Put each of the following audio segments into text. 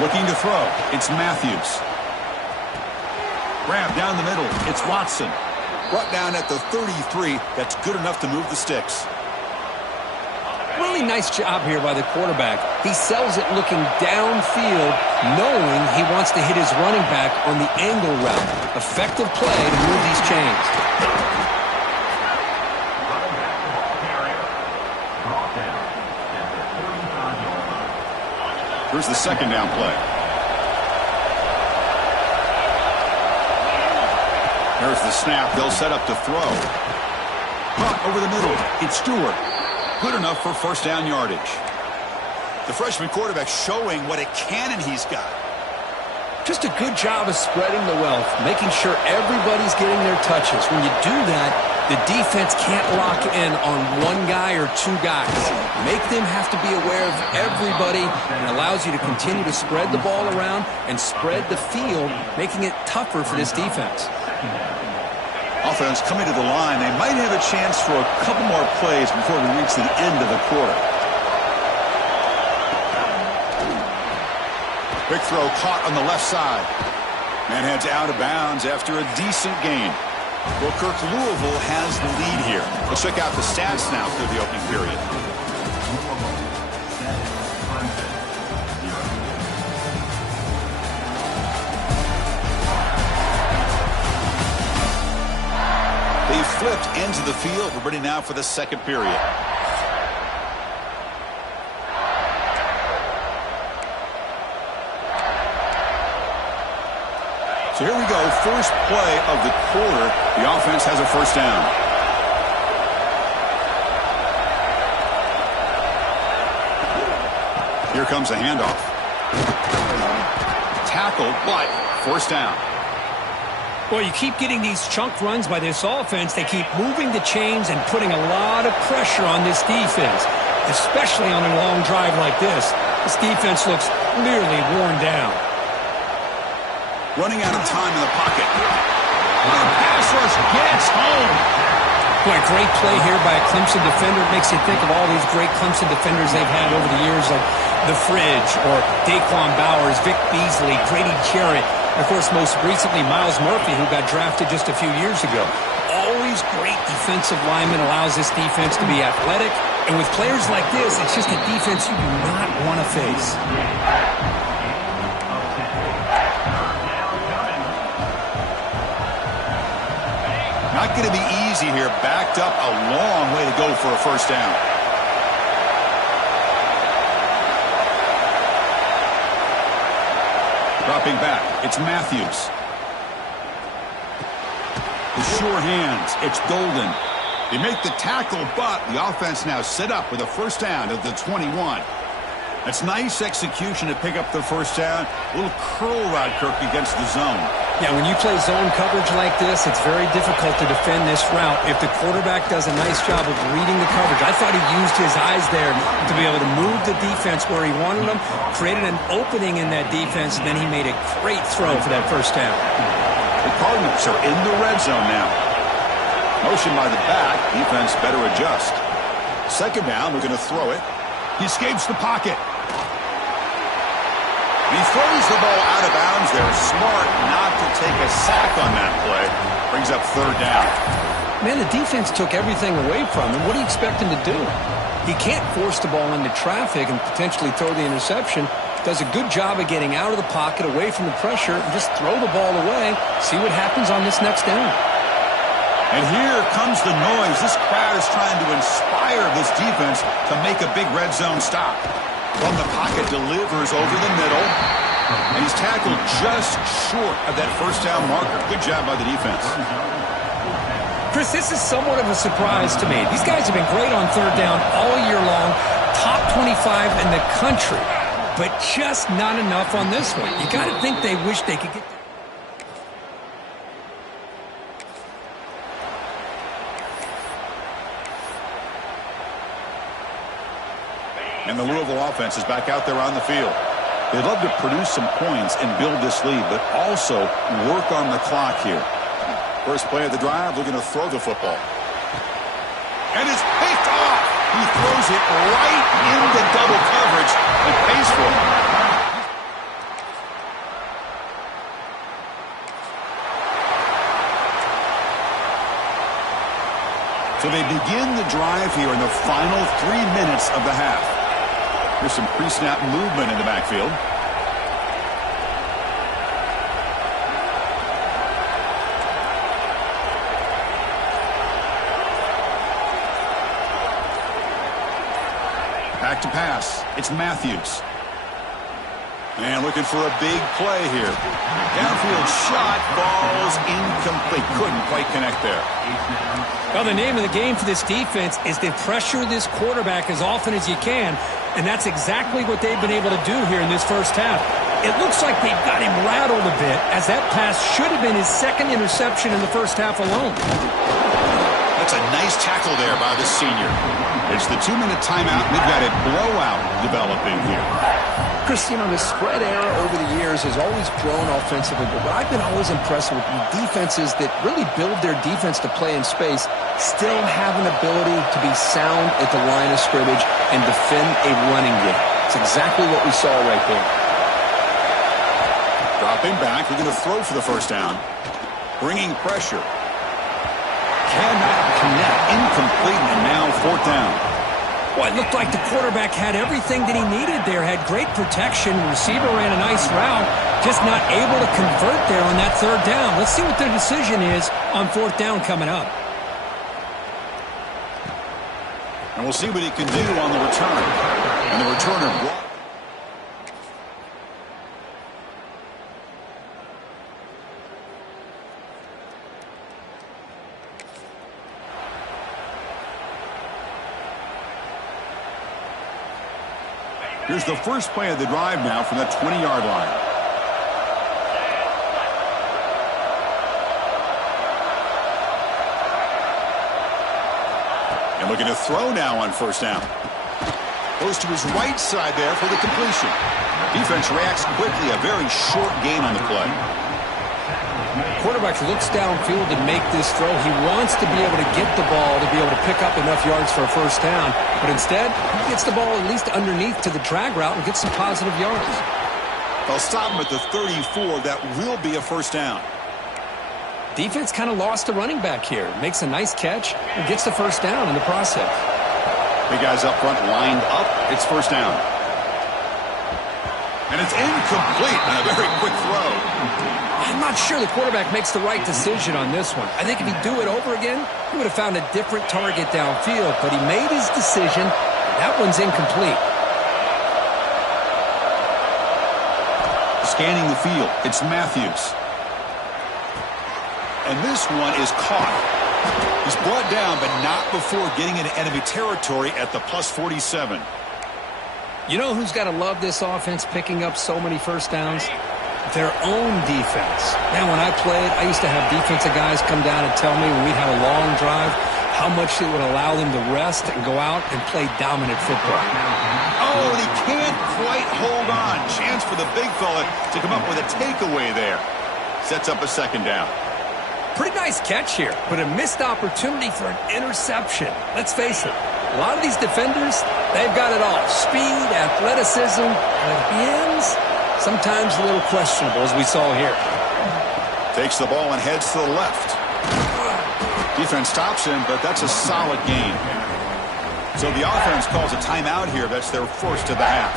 Looking to throw. It's Matthews. Grab down the middle. It's Watson. Brought down at the 33. That's good enough to move the sticks. Really nice job here by the quarterback. He sells it looking downfield, knowing he wants to hit his running back on the angle route. Effective play to move these chains. Here's the second down play. There's the snap. They'll set up to throw. Caught over the middle. It's Stewart. Good enough for first down yardage. The freshman quarterback showing what a cannon he's got. Just a good job of spreading the wealth, making sure everybody's getting their touches. When you do that, the defense can't lock in on one guy or two guys. Make them have to be aware of everybody, and allows you to continue to spread the ball around and spread the field, making it tougher for this defense. Offense coming to the line. They might have a chance for a couple more plays before we reach the end of the quarter. Quick throw caught on the left side. Man heads out of bounds after a decent gain. Well, Kirk, Louisville has the lead here. Let's check out the stats now through the opening period. They flipped into the field. We're ready now for the second period. So here we go. First play of the quarter. The offense has a first down. Here comes a handoff. Tackle, but first down. Well, you keep getting these chunk runs by this offense. They keep moving the chains and putting a lot of pressure on this defense, especially on a long drive like this. This defense looks clearly worn down. Running out of time in the pocket. The pass rush gets home. Boy, great play here by a Clemson defender. It makes you think of all these great Clemson defenders they've had over the years, like The Fridge or Daquan Bowers, Vic Beasley, Grady Jarrett. And of course, most recently, Miles Murphy, who got drafted just a few years ago. Always great defensive lineman, allows this defense to be athletic. And with players like this, it's just a defense you do not want to face. Not going to be easy here. Backed up a long way to go for a first down. Dropping back, it's Matthews. The sure hands, it's Golden. They make the tackle, but the offense now set up with a first down at the 21. That's nice execution to pick up the first down. A little curl route, Kirk, against the zone. Yeah, when you play zone coverage like this, it's very difficult to defend this route if the quarterback does a nice job of reading the coverage. I thought he used his eyes there to be able to move the defense where he wanted them, created an opening in that defense, and then he made a great throw for that first down. The Cardinals are in the red zone now. Motion by the back. Defense better adjust. Second down, we're going to throw it. He escapes the pocket. He throws the ball out of bounds there. Smart not to take a sack on that play. Brings up third down. Man, the defense took everything away from him. What do you expect him to do? He can't force the ball into traffic and potentially throw the interception. Does a good job of getting out of the pocket, away from the pressure, and just throw the ball away. See what happens on this next down. And here comes the noise. This crowd is trying to inspire this defense to make a big red zone stop. From the pocket, delivers over the middle. And he's tackled just short of that first down marker. Good job by the defense. Chris, this is somewhat of a surprise to me. These guys have been great on third down all year long. Top 25 in the country. But just not enough on this one. You got to think they wish they could get... And the Louisville offense is back out there on the field. They'd love to produce some points and build this lead, but also work on the clock here. First play of the drive, they're going to throw the football. And it's picked off. He throws it right into double coverage and pays for it. So they begin the drive here in the final 3 minutes of the half. Here's some pre-snap movement in the backfield. Back to pass. It's Matthews. And looking for a big play here. Downfield shot, falls incomplete. Couldn't quite connect there. Well, the name of the game for this defense is to pressure this quarterback as often as you can, and that's exactly what they've been able to do here in this first half. It looks like they've got him rattled a bit, as that pass should have been his second interception in the first half alone. That's a nice tackle there by the senior. It's the 2-minute timeout, and they've got a blowout developing here. Chris, you know, the spread era over the years has always grown offensively, but what I've been always impressed with defenses that really build their defense to play in space still have an ability to be sound at the line of scrimmage and defend a running game. It's exactly what we saw right there. Dropping back, we're going to throw for the first down. Bringing pressure. Cannot connect. Incomplete, and now 4th down. Well, it looked like the quarterback had everything that he needed there. Had great protection. Receiver ran a nice route. Just not able to convert there on that 3rd down. Let's see what their decision is on 4th down coming up. And we'll see what he can do on the return. And the returner brought. Here's the first play of the drive now from the 20-yard line. And looking to throw now on 1st down. Goes to his right side there for the completion. Defense reacts quickly. A very short gain on the play. Quarterback looks downfield to make this throw. He wants to be able to get the ball to be able to pick up enough yards for a 1st down. But instead, he gets the ball at least underneath to the drag route and gets some positive yards. They'll stop him at the 34. That will be a 1st down. Defense kind of lost a running back here. Makes a nice catch and gets the 1st down in the process. Big guys up front lined up. It's 1st down. And it's incomplete on a very quick throw. I'm not sure the quarterback makes the right decision on this one. I think if he'd do it over again, he would have found a different target downfield. But he made his decision. That one's incomplete. Scanning the field, it's Matthews. And this one is caught. He's brought down, but not before getting into enemy territory at the +47. You know who's got to love this offense picking up so many 1st downs? Their own defense. Man, when I played, I used to have defensive guys come down and tell me when we'd have a long drive how much it would allow them to rest and go out and play dominant football. Oh, and he can't quite hold on. Chance for the big fella to come up with a takeaway there. Sets up a 2nd down. Pretty nice catch here, but a missed opportunity for an interception. Let's face it, a lot of these defenders, they've got it all. Speed, athleticism, but hands, sometimes a little questionable, as we saw here. Takes the ball and heads to the left. Defense stops him, but that's a solid gain. So the offense calls a timeout here. That's their 1st of the half.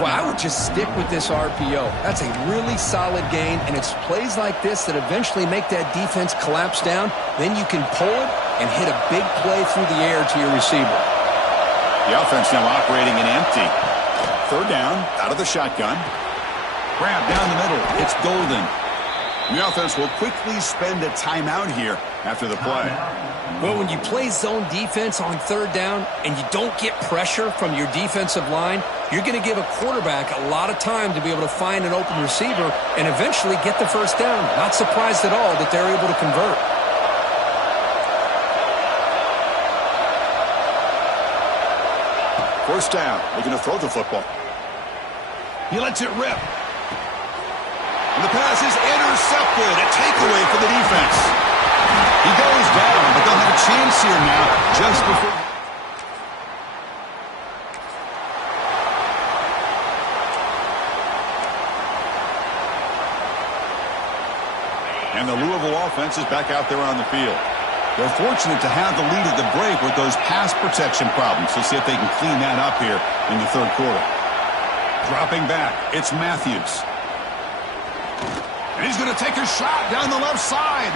Well, I would just stick with this RPO. That's a really solid gain, and it's plays like this that eventually make that defense collapse down. Then you can pull it and hit a big play through the air to your receiver. The offense now operating in empty. 3rd down, out of the shotgun. Grab down the middle. It's Golden. The offense will quickly spend a timeout here after the play. Well, when you play zone defense on 3rd down and you don't get pressure from your defensive line, you're going to give a quarterback a lot of time to be able to find an open receiver and eventually get the 1st down. Not surprised at all that they're able to convert. First down. Looking to throw the football. He lets it rip. And the pass is intercepted. A takeaway for the defense. He goes down, but they'll have a chance here now just before. And the Louisville offense is back out there on the field. They're fortunate to have the lead at the break with those pass protection problems. Let's see if they can clean that up here in the third quarter. Dropping back, it's Matthews. And he's going to take a shot down the left side.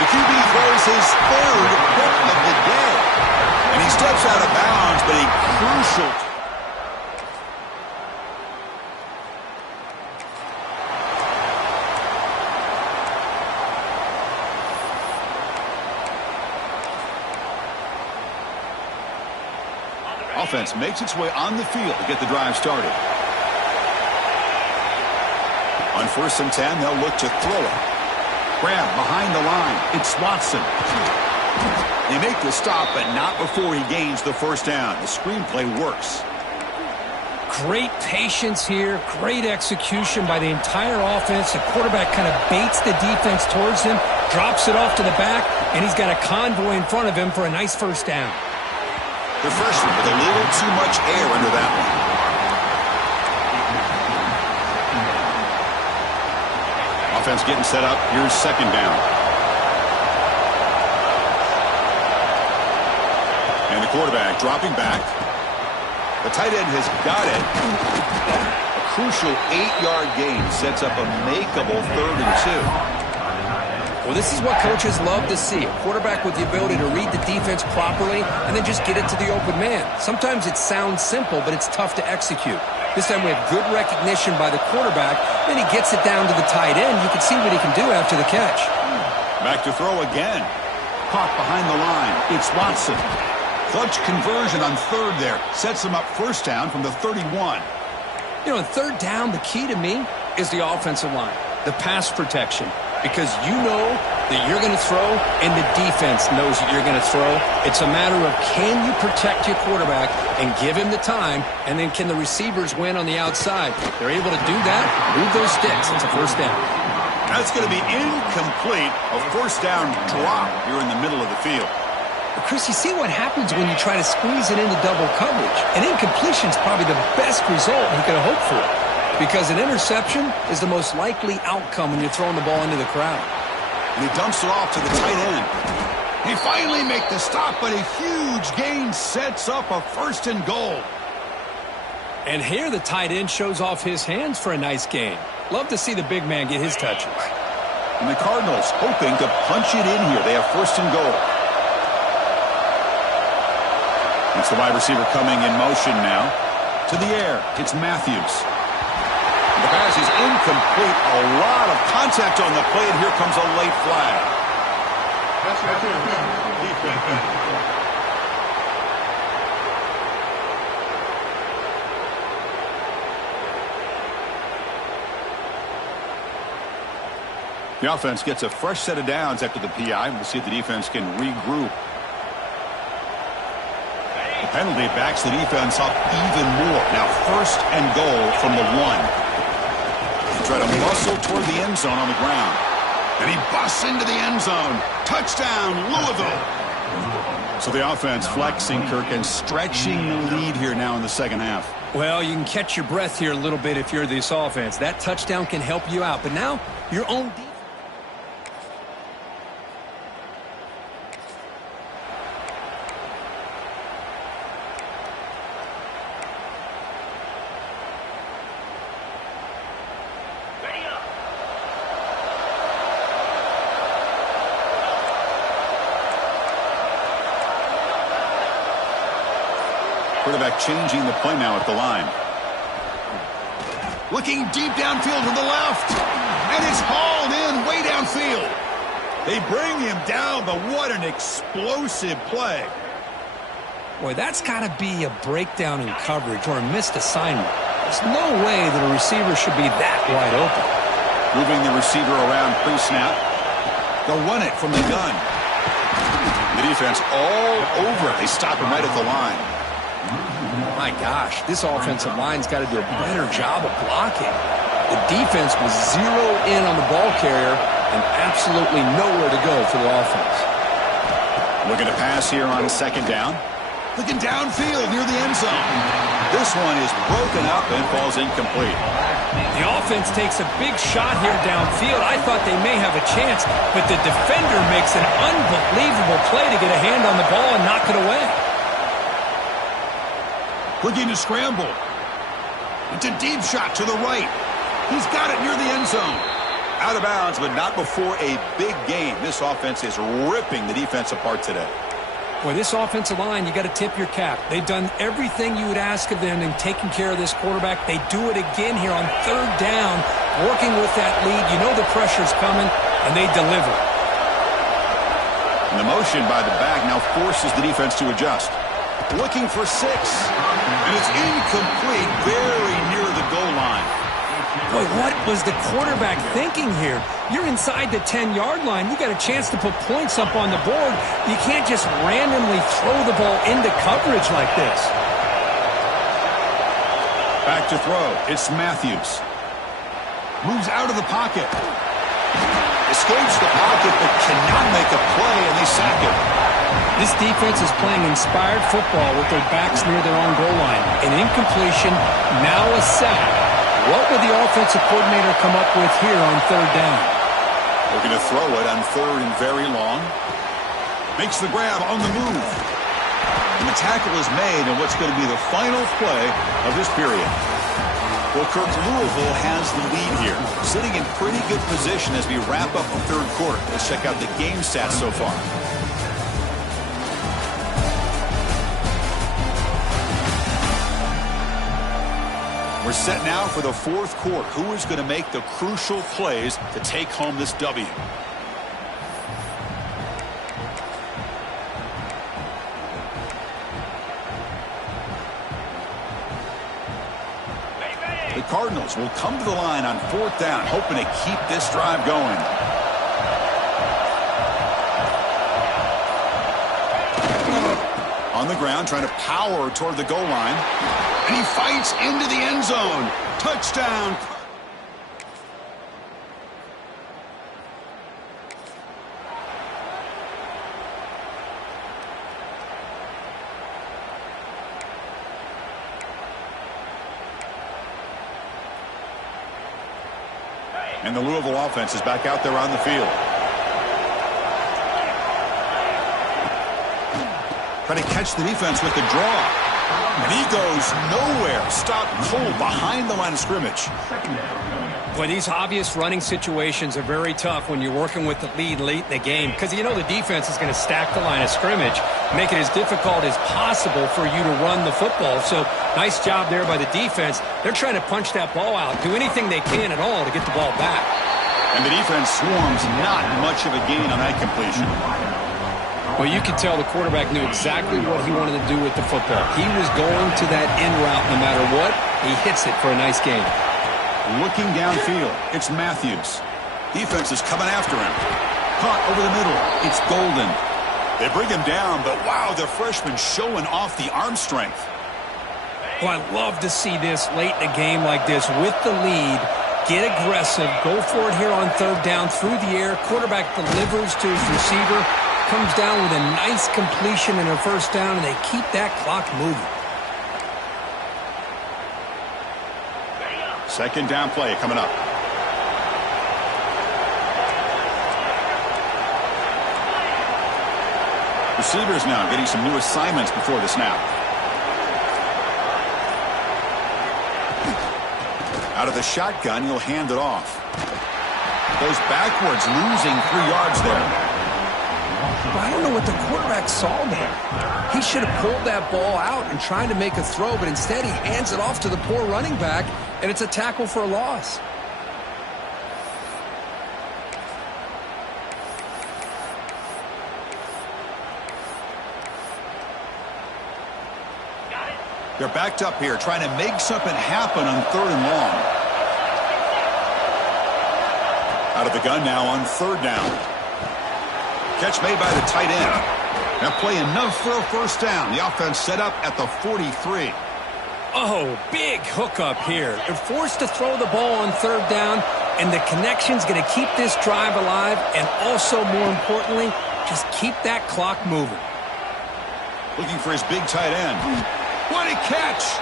The QB throws his third pick of the day. And he steps out of bounds, but a crucial... Offense makes its way on the field to get the drive started. On 1st and 10, they'll look to throw it. Grab behind the line. It's Watson. They make the stop, but not before he gains the first down. The screenplay works. Great patience here. Great execution by the entire offense. The quarterback kind of baits the defense towards him, drops it off to the back, and he's got a convoy in front of him for a nice first down. The freshman with a little too much air under that one. Offense getting set up. Here's 2nd down. And the quarterback dropping back. The tight end has got it. A crucial 8-yard gain sets up a makeable 3rd and 2. Well, this is what coaches love to see. A quarterback with the ability to read the defense properly and then just get it to the open man. Sometimes it sounds simple, but it's tough to execute. This time we have good recognition by the quarterback. Then he gets it down to the tight end. You can see what he can do after the catch. Back to throw again. Caught behind the line. It's Watson. Clutch conversion on 3rd there. Sets him up first down from the 31. You know, on 3rd down, the key to me is the offensive line, the pass protection. Because you know that you're going to throw, and the defense knows that you're going to throw. It's a matter of can you protect your quarterback and give him the time, and then can the receivers win on the outside? They're able to do that, move those sticks. It's a first down. That's going to be incomplete. A first down drop here in the middle of the field. But Chris, you see what happens when you try to squeeze it into double coverage. An incompletion is probably the best result you could have hoped for. Because an interception is the most likely outcome when you're throwing the ball into the crowd. And he dumps it off to the tight end. He finally makes the stop, but a huge gain sets up a 1st and goal. And here the tight end shows off his hands for a nice gain. Love to see the big man get his touches. And the Cardinals hoping to punch it in here. They have 1st and goal. It's the wide receiver coming in motion now. To the air, it's Matthews. The pass is incomplete. A lot of contact on the play, and here comes a late flag. The offense gets a fresh set of downs after the PI. We'll see if the defense can regroup. The penalty backs the defense up even more. Now 1st and goal from the 1. Try to muscle toward the end zone on the ground. And he busts into the end zone. Touchdown, Louisville. So the offense flexing, Kirk, and stretching the lead here now in the 2nd half. Well, you can catch your breath here a little bit if you're this offense. That touchdown can help you out. But now, your own defense. Quarterback changing the play now at the line. Looking deep downfield to the left. And it's hauled in way downfield. They bring him down, but what an explosive play. Boy, that's got to be a breakdown in coverage or a missed assignment. There's no way that a receiver should be that wide open. Moving the receiver around pre-snap. They'll run it from the gun. The defense all over it. They stop him right at the line. My gosh, this offensive line's got to do a better job of blocking. The defense was zeroed in on the ball carrier and absolutely nowhere to go for the offense. Looking to pass here on 2nd down. Looking downfield near the end zone. This one is broken up and falls incomplete. The offense takes a big shot here downfield. I thought they may have a chance, but the defender makes an unbelievable play to get a hand on the ball and knock it away. Looking to scramble. It's a deep shot to the right. He's got it near the end zone. Out of bounds, but not before a big game. This offense is ripping the defense apart today. Boy, this offensive line, you got to tip your cap. They've done everything you would ask of them in taking care of this quarterback. They do it again here on third down, working with that lead. You know the pressure's coming, and they deliver. And the motion by the back now forces the defense to adjust. Looking for 6. And it's incomplete, very near the goal line. Boy, what was the quarterback thinking here? You're inside the 10-yard line. You got a chance to put points up on the board. You can't just randomly throw the ball into coverage like this. Back to throw. It's Matthews. Moves out of the pocket. Escapes the pocket, but cannot make a play, and they sack him. This defense is playing inspired football with their backs near their own goal line. An incompletion, now a sack. What would the offensive coordinator come up with here on third down? Looking to throw it on third and very long. Makes the grab on the move. And the tackle is made in what's going to be the final play of this period. Well, Kirk, Louisville has the lead here, sitting in pretty good position as we wrap up the third quarter. Let's check out the game stats so far. We're set now for the fourth quarter. Who is going to make the crucial plays to take home this W? The Cardinals will come to the line on fourth down, hoping to keep this drive going. On the ground, trying to power toward the goal line. And he fights into the end zone. Touchdown. And the Louisville offense is back out there on the field. Trying to catch the defense with the draw. And he goes nowhere. Stopped cold behind the line of scrimmage. Boy, these obvious running situations are very tough when you're working with the lead late in the game, because you know the defense is going to stack the line of scrimmage, make it as difficult as possible for you to run the football. So nice job there by the defense. They're trying to punch that ball out, do anything they can at all to get the ball back. And the defense swarms not much of a gain on that completion. Well, you could tell the quarterback knew exactly what he wanted to do with the football. He was going to that in route no matter what. He hits it for a nice gain. Looking downfield, it's Matthews. Defense is coming after him. Caught over the middle. It's Golden. They bring him down, but wow, the freshman showing off the arm strength. Well, I love to see this late in a game like this with the lead. Get aggressive. Go for it here on third down through the air. Quarterback delivers to his receiver. Comes down with a nice completion and a first down, and they keep that clock moving. Second down play coming up. Receivers now getting some new assignments before the snap. Out of the shotgun, he'll hand it off. Goes backwards, losing 3 yards there. I don't know what the quarterback saw there. He should have pulled that ball out and tried to make a throw, but instead he hands it off to the poor running back, and it's a tackle for a loss. They're backed up here, trying to make something happen on third and long. Out of the gun now on third down. Catch made by the tight end. Now play enough for a first down. The offense set up at the 43. Oh, big hookup here. They're forced to throw the ball on third down, and the connection's going to keep this drive alive, and also, more importantly, just keep that clock moving. Looking for his big tight end. What a catch!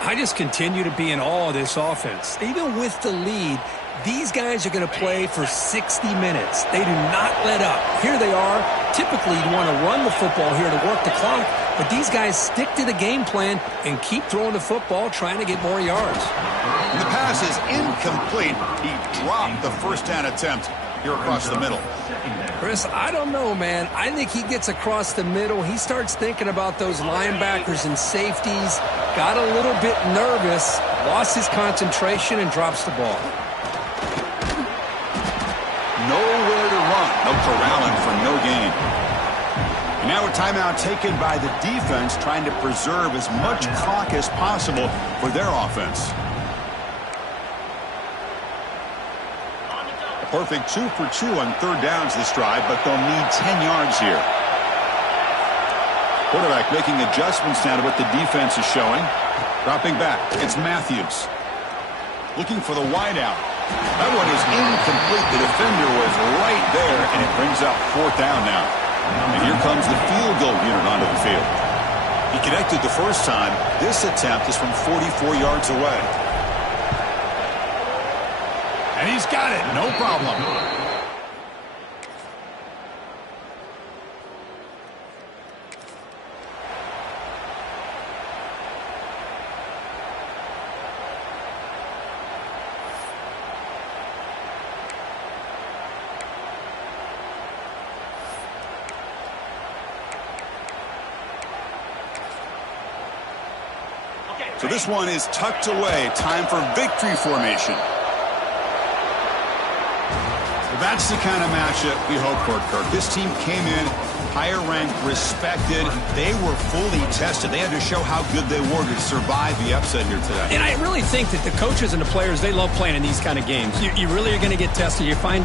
I just continue to be in awe of this offense. Even with the lead, these guys are going to play for 60 minutes. They do not let up. Here they are. Typically, you want to run the football here to work the clock, but these guys stick to the game plan and keep throwing the football, trying to get more yards. And the pass is incomplete. He dropped the first down attempt here across the middle. Chris, I don't know, man. I think he gets across the middle. He starts thinking about those linebackers and safeties, got a little bit nervous, lost his concentration, and drops the ball. Nowhere to run. No corralling for no gain. And now a timeout taken by the defense, trying to preserve as much clock as possible for their offense. A perfect 2 for 2 on third downs this drive, but they'll need 10 yards here. Quarterback making adjustments now to what the defense is showing. Dropping back, it's Matthews. Looking for the wideout. That one is incomplete. The defender was right there, and it brings up fourth down now. And here comes the field goal unit onto the field. He connected the first time. This attempt is from 44 yards away. And he's got it. No problem. So this one is tucked away. Time for victory formation. That's the kind of matchup we hope for, Kirk. This team came in higher ranked, respected. They were fully tested. They had to show how good they were to survive the upset here today. And I really think that the coaches and the players, they love playing in these kind of games. You really are going to get tested. You find